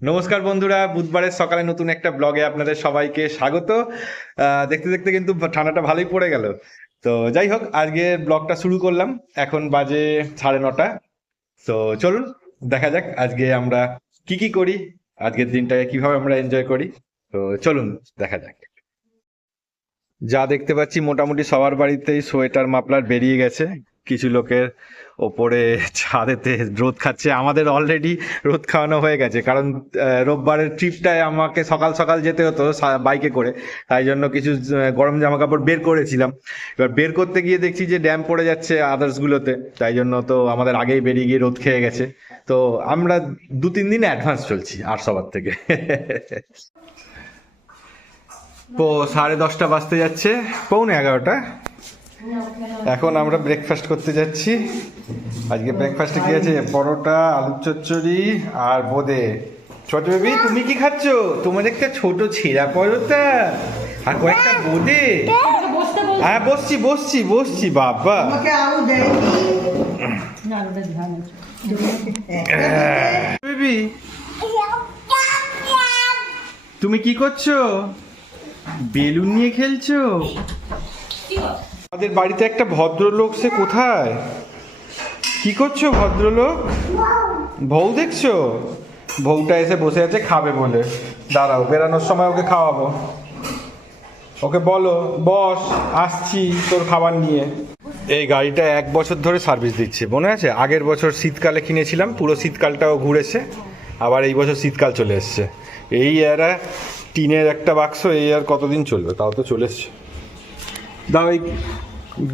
নমস্কার বন্ধুরা, বুধবারের সকালে নতুন একটা ব্লগে আপনাদের সবাইকে স্বাগত। দেখতে দেখতে কিন্তু ঠান্ডাটা ভালোই পড়ে গেল। তো যাই হোক, আজকে ব্লগটা শুরু করলাম। এখন বাজে সাড়ে নটা। তো চলুন, দেখা যাক আজকে আমরা কি কি করি, আজকের দিনটাকে কীভাবে আমরা এনজয় করি। তো চলুন, দেখা যাক। যা দেখতে পাচ্ছি, মোটামুটি সবার বাড়িতেই সোয়েটার মাপলার বেরিয়ে গেছে। কিছু লোকের ওপরে ছাদেতে রোদ খাচ্ছে। আমাদের অলরেডি রোদ খাওয়ানো হয়ে গেছে। কারণ রোববারের ট্রিপটায় আমাকে সকাল সকাল যেতে হতো বাইকে করে। তাই জন্য কিছু গরম জামা কাপড় বের করেছিলাম। এবার বের করতে গিয়ে দেখছি যে ড্যাম পড়ে যাচ্ছে আদার্সগুলোতে তাই জন্য তো আমাদের আগেই বেরিয়ে গিয়ে রোদ খেয়ে গেছে। তো আমরা দু, তিন দিন অ্যাডভান্স চলছি আর সবার থেকে। তো সাড়ে দশটা বাজতে যাচ্ছে। পৌনে এগারোটা এখন আমরা ব্রেকফাস্ট করতে যাচ্ছি। আজকে ব্রেকফাস্টে কি আছে? পরোটা আলুর চচ্চড়ি আর বোদে। ছোট বেবি তুমি কি খাচ্ছ? তোমার একটা ছোট ছেঁড়া পরোটা আর কয়েকটা বোদে। হ্যাঁ বসছি বসছি বসছি বাবা। আলু বেবি তুমি কি করছ? বেলুন নিয়ে খেলছো? আমাদের বাড়িতে একটা ভদ্রলোক, সে কোথায়? কি করছ ভদ্রলোক? বউ দেখছ? বউটা এসে বসে আছে, খাবে বলে। দাঁড়াও, বেরানোর সময় ওকে খাওয়াবো। ওকে বলো, বস, আসছি তোর খাবার নিয়ে। এই গাড়িটা এক বছর ধরে সার্ভিস দিচ্ছে, মনে আছে? আগের বছর শীতকালে কিনেছিলাম, পুরো শীতকালটাও ঘুরেছে, আবার এই বছর শীতকাল চলে এসছে। এই এরা টিনের একটা বাক্স, এই আর কতদিন চলবে? তাও তো চলে এসছে। দাও এই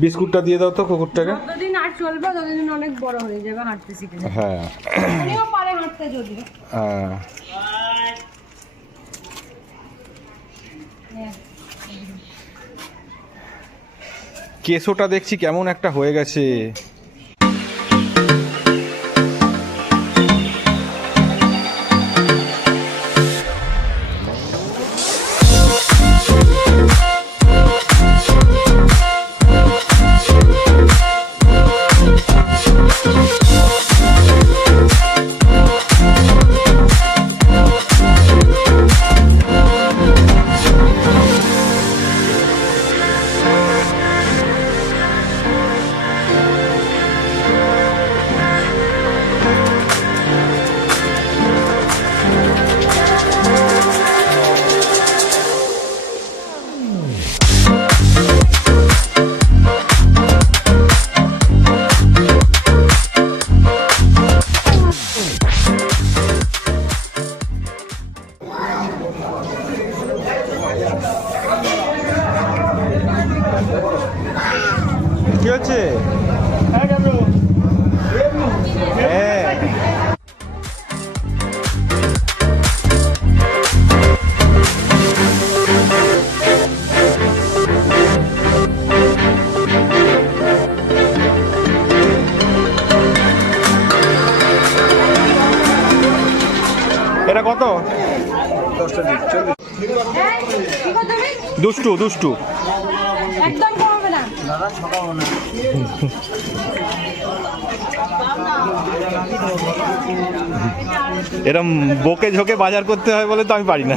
বিস্কুটটা দিয়ে দাও তো কুকুরটাকে। যতদিন আর চলবে ততদিন অনেক বড় হয়ে যাবে হাঁটতে শিখে যাবে হ্যাঁ। উনিও পারে হাঁটতে যদি। হ্যাঁ। কেশোটা দেখছি কেমন একটা হয়ে গেছে। কি হচ্ছে? হ্যাঁ। এটা কত? দুষ্টু দুষ্টু। একদম কমাবে না। এরম বকে ঝোকে বাজার করতে হয় বলে তো আমি পারি না।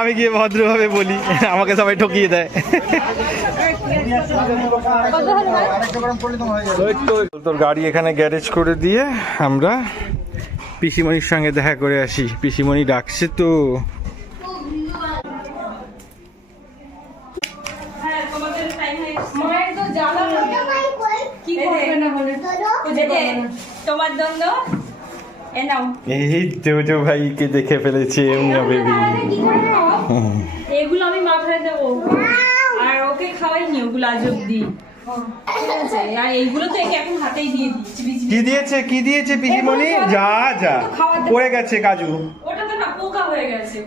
আমি গিয়ে ভদ্রভাবে বলি আমাকে সবাই ঠকিয়ে দেয়। তোর গাড়ি এখানে গ্যারেজ করে দিয়ে আমরা পিসিমণির সঙ্গে দেখা করে আসি। পিসিমণি ডাকছে তো। মায়ের তো জ্বালা কি করবে না হলে? খুঁজে পাবে না। তোমার দ্বন্দ্ব? এই জোজো ভাইকে দেখে ফেলেছে বেবি। এগুলো আমি মাথায় দেবো। আর ওকে খাওয়াইনি ওগুলো আজ অব্দি। ঠিক আছে আর এইগুলো তো একে এখন হাতেই দিয়ে দিচ্ছি বিচ কি দিয়েছে কি দিয়েছে পিসিমণি যা যা। পড়ে গেছে কাজু। ওটা তো না পোকা হয়ে গেছে।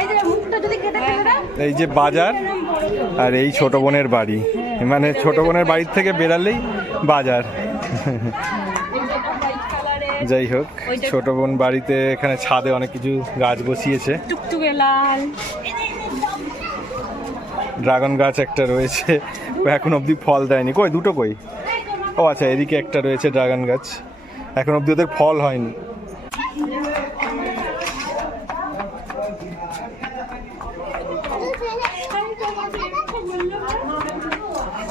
এই যে মুখটা যদি কেটে ফেলে দাও। এই যে বাজার। আর এই ছোট বোনের বাড়ি। মানে ছোট বোনের বাড়ির থেকে বেরালেই বাজার। যাই হোক ছোট বোন বাড়িতে এখানে ছাদে অনেক কিছু গাছ বসিয়েছে। ড্রাগন গাছ একটা রয়েছে। এখন অবধি ফল দেয়নি। কই দুটো কই? ও আচ্ছা এদিকে একটা রয়েছে ড্রাগন গাছ। এখন অব্দি ওদের ফল হয়নি ওই দেখো ফুসকু ফুলে দিয়ে নাচছে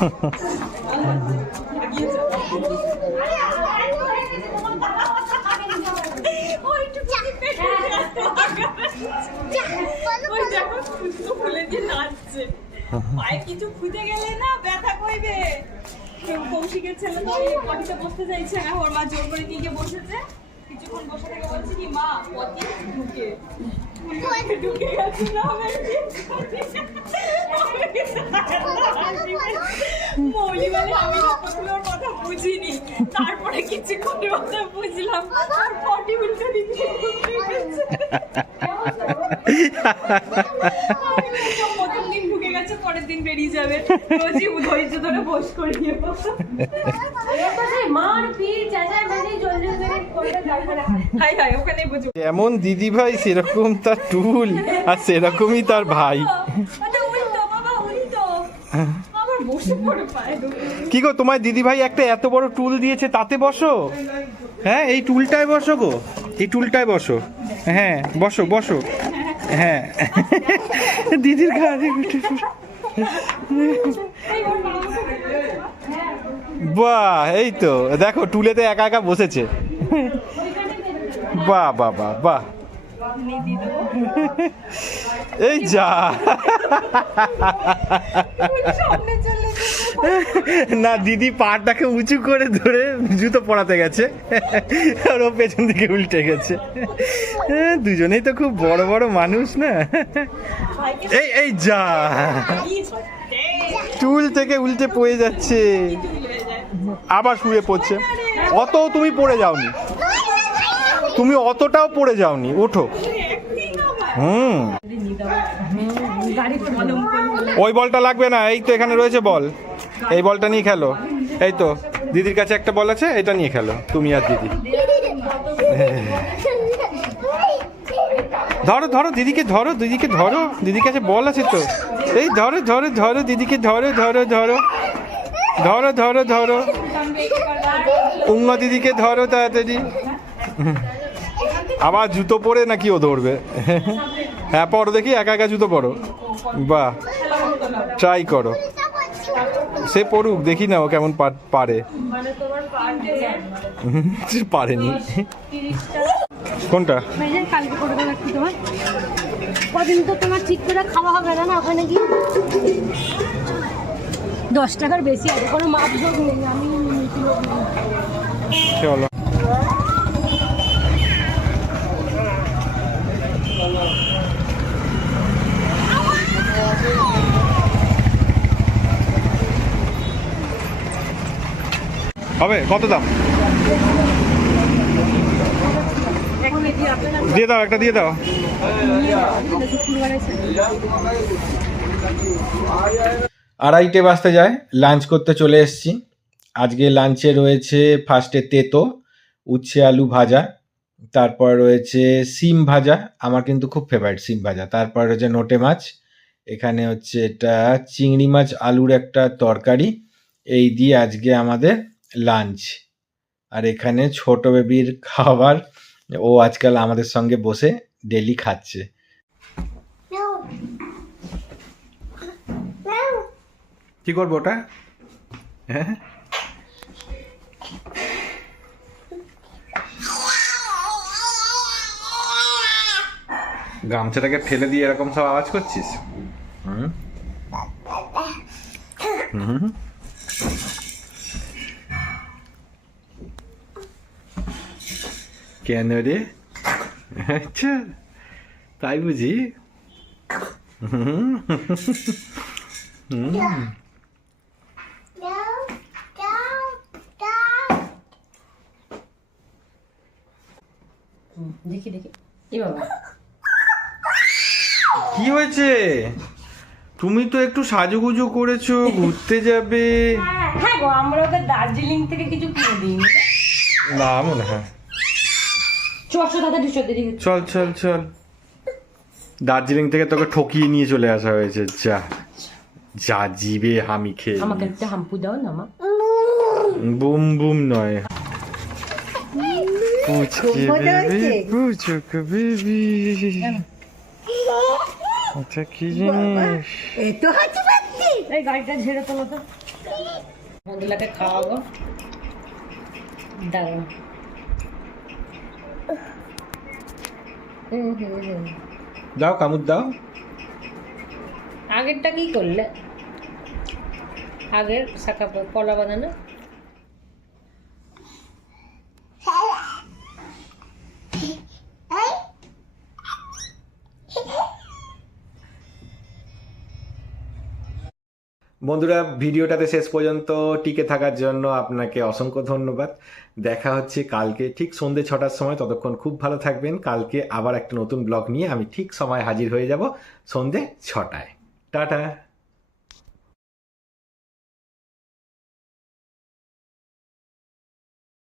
পায়ে কিছু খুঁজে গেলে না ব্যথা করবে কৌশিকের ছেলে তো পটিতে বসতে চাইছে না, ওর মা জোর করে নিয়ে বসেছে। কিছুক্ষণ বসে থেকে বলছে কি মা পটি ঢুকে। ঢুকে গেছে না মৌলি বলে আমি না কথা বুঝিনি। তারপরে কিছুক্ষণের কথা বুঝলাম আর পটি উল্টে দিচ্ছে প্রথম দিন ঢুকে গেছে পরের দিন বেরিয়ে যাবে। রোজই ধৈর্য ধরে বস করিয়ে মার পীর চেঁচায় মেরে জলদি করে হাই হাই ওখানেই বুঝো। যেমন দিদি ভাই সেরকম তার টুল আর সেরকমই তার ভাই। আচ্ছা উল্টো বাবা উল্টো। আবার বসে পড়ে পায় কি গো তোমার দিদি ভাই একটা এত বড় টুল দিয়েছে তাতে বসো? হ্যাঁ এই টুলটায় বসো গো। এই টুলটায় বসো। হ্যাঁ বসো বসো। হ্যাঁ। দিদির উঠে পড়ো। বাহ এই তো। দেখো টুলেতে একা একা বসেছে। বাহ বাহ বাহ বাহ। এই যা। না দিদি পাটাকে উঁচু করে ধরে জুতো পরাতে গেছে। আর ও পেছন দিকে উল্টে গেছে। দুজনেই তো খুব বড় বড় মানুষ না। এই এই যা। চুল থেকে উল্টে পড়ে যাচ্ছে। আবার শুয়ে পড়ছে। অত তুমি পড়ে যাওনি। তুমি অতটাও পড়ে যাওনি। ওঠো। হুম। ওই বলটা লাগবে না। এই তো এখানে রয়েছে বল। এই বলটা নিয়ে খেলো। এই তো, দিদির কাছে একটা বল আছে, এটা নিয়ে খেলো, তুমি আর দিদি। ধরো ধরো, দিদিকে ধরো দিদিকে ধরো, দিদির কাছে বল আছে তো। এই ধরো ধরো ধরো, দিদিকে ধরো ধরো ধরো। ধরো ধরো ধরো। উঙ্গা দিদিকে ধরো তাড়াতাড়ি। আবার জুতো পরে নাকি ও ধরবে? হ্যাঁ পরো দেখি, একা একা জুতো পরো। বাহ ট্রাই করো। সে পড়ুক দেখি না ও কেমন পারে। সে পারেনি। কোনটা? কদিন তো তোমার ঠিক করে খাওয়া হবে না ওখানে গিয়ে দশ টাকার বেশি আছে। কোনো মাপ যোগ নেই আমি। চলো। হবে, কত দাম? দিয়ে দাও, একটা দিয়ে দাও। আড়াইটে বাজতে যায় লাঞ্চ করতে চলে এসেছি। আজকে লাঞ্চে রয়েছে ফার্স্টে তেতো, উচ্ছে আলু ভাজা, তারপর রয়েছে সিম ভাজা, আমার কিন্তু খুব ফেভারিট সিম ভাজা। তারপর রয়েছে নোটে মাছ, এখানে হচ্ছে এটা চিংড়ি মাছ আলুর একটা তরকারি। এই দিয়ে আজকে আমাদের লাঞ্চ আর এখানে ছোট বেবির খাবার। ও আজকাল আমাদের সঙ্গে বসে ডেলি খাচ্ছে। কি করব ওটা? হ্যাঁ? গামছাটাকে ফেলে দিয়ে এরকম সব আওয়াজ করছিস? হুম। হুম। কেন রে আচ্ছা। তাই বুঝি? হুম। হুম। দেখি দেখি। এ বাবা। কি হয়েছে? তুমি তো একটু সাজুগুজু করেছ ঘুরতে যাবে। হ্যাঁ গো আমরা ওকে দার্জিলিং থেকে কিছু কিনে দিই না মনে হয়। চল চল চল দার্জিলিং থেকে তোকে ঠকিয়ে নিয়ে চলে আসা হয়েছে যা। যা জিবে হামি খেয়ে আমাকে একটা হাম্পু দাও না মা। বুম বুম নয়। পুচকে বেবি? পুচকে বেবি। এটা কি জিনিস? এত হাঁচি পাচ্ছি এই গাড়িটা ঝেড়ে তোলো তো। মন্দুলাকে খাওয়াবো। দাঁড়াও। দাও কামুদ দাও। আগেরটা কি করলে? আগের শাখা কলা বাঁধানো? বন্ধুরা, ভিডিওটাতে শেষ পর্যন্ত টিকে থাকার জন্য আপনাকে অসংখ্য ধন্যবাদ। দেখা হচ্ছে কালকে ঠিক সন্ধে ছটার সময়। ততক্ষণ খুব ভালো থাকবেন। কালকে আবার একটা নতুন ব্লগ নিয়ে আমি ঠিক সময় হাজির হয়ে যাব সন্ধে ছটায়। টাটা!